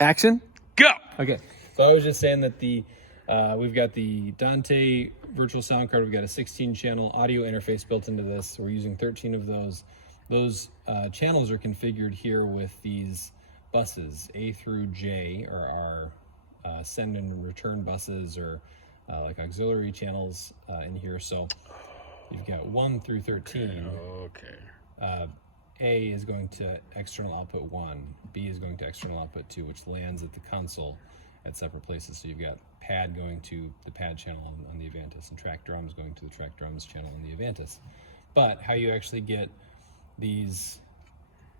Action. Go. Okay. So I was just saying that we've got the Dante virtual sound card. We've got a 16-channel audio interface built into this. We're using 13 of those. Those channels are configured here with these buses. A through J are our send and return buses, or like auxiliary channels in here. So you've got 1 through 13. Okay. A is going to external output 1, B is going to external output 2, which lands at the console at separate places. So you've got pad going to the pad channel on the Avantis, and track drums going to the track drums channel on the Avantis. But how you actually get these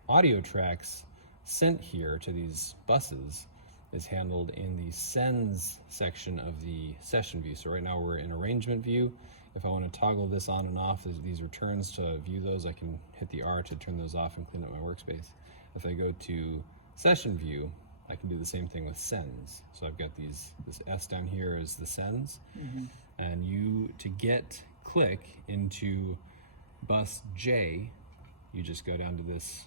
audio tracks sent here to these buses is handled in the sends section of the session view. So right now we're in arrangement view. If I want to toggle this on and off, these returns, to view those, I can hit the R to turn those off and clean up my workspace. If I go to session view, I can do the same thing with sends. So I've got this S down here is the sends. And to get click into bus J, you just go down to this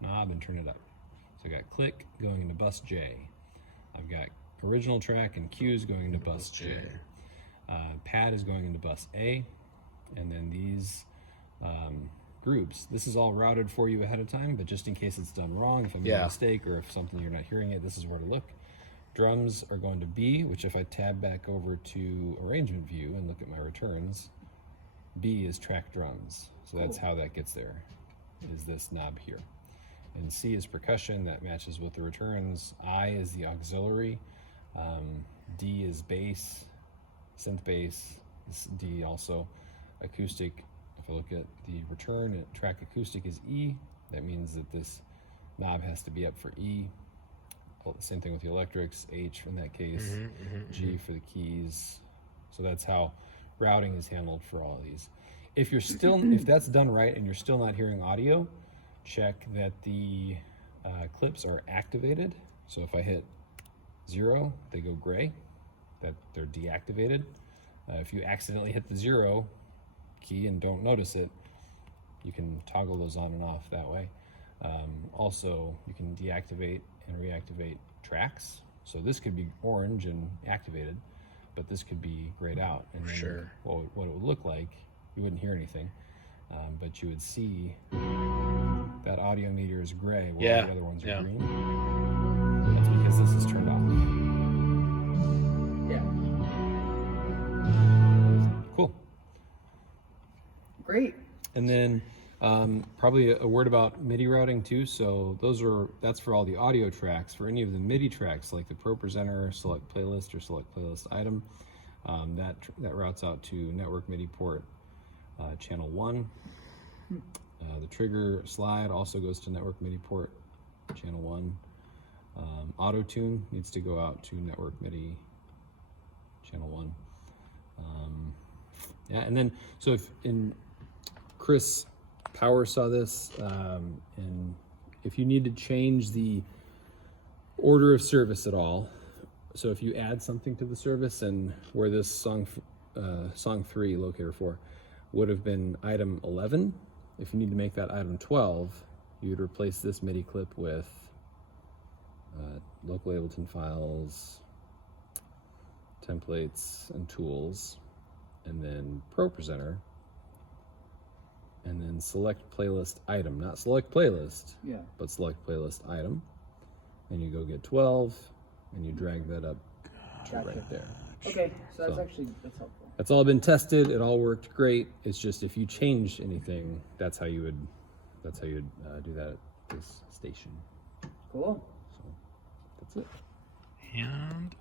knob and turn it up. So I got click going into bus J. I've got original track and cues going into bus J. Pad is going into bus A, and then these groups, this is all routed for you ahead of time, but just in case it's done wrong, if I made a mistake or if something you're not hearing it, this is where to look. Drums are going to B, which if I tab back over to arrangement view and look at my returns, B is track drums. So that's how that gets there, is this knob here. And C is percussion, that matches with the returns. I is the auxiliary. D is bass, synth bass. D also acoustic. If I look at the return, track acoustic is E. That means that this knob has to be up for E. Same thing with the electrics, H in that case, G for the keys. So that's how routing is handled for all of these. If that's done right and you're still not hearing audio, check that the clips are activated. So if I hit 0, they go gray, that they're deactivated. If you accidentally hit the 0 key and don't notice it, you can toggle those on and off that way. Also, you can deactivate and reactivate tracks. So this could be orange and activated, but this could be grayed out. And then what it would look like, you wouldn't hear anything, but you would see that audio meter is gray while the other ones are green. That's because this is turned off. Cool. Great. And then probably a word about MIDI routing too. So that's for all the audio tracks. For any of the MIDI tracks, like the Pro Presenter, Select Playlist, or Select Playlist Item, that routes out to Network MIDI port channel 1. The trigger slide also goes to Network MIDI port channel 1. Auto Tune needs to go out to Network MIDI channel 1. And then so Chris Power saw this, and if you need to change the order of service at all, so if you add something to the service and where this song 3, locator 4, would have been item 11, if you need to make that item 12, you would replace this MIDI clip with local Ableton files, templates, and tools, and then Pro Presenter, and then select playlist item, not select playlist, but select playlist item. And you go get 12, and you drag that up to right there. Okay, so that's helpful. That's all been tested. It all worked great. It's just if you changed anything, that's how you would do that at this station. Cool. So that's it. And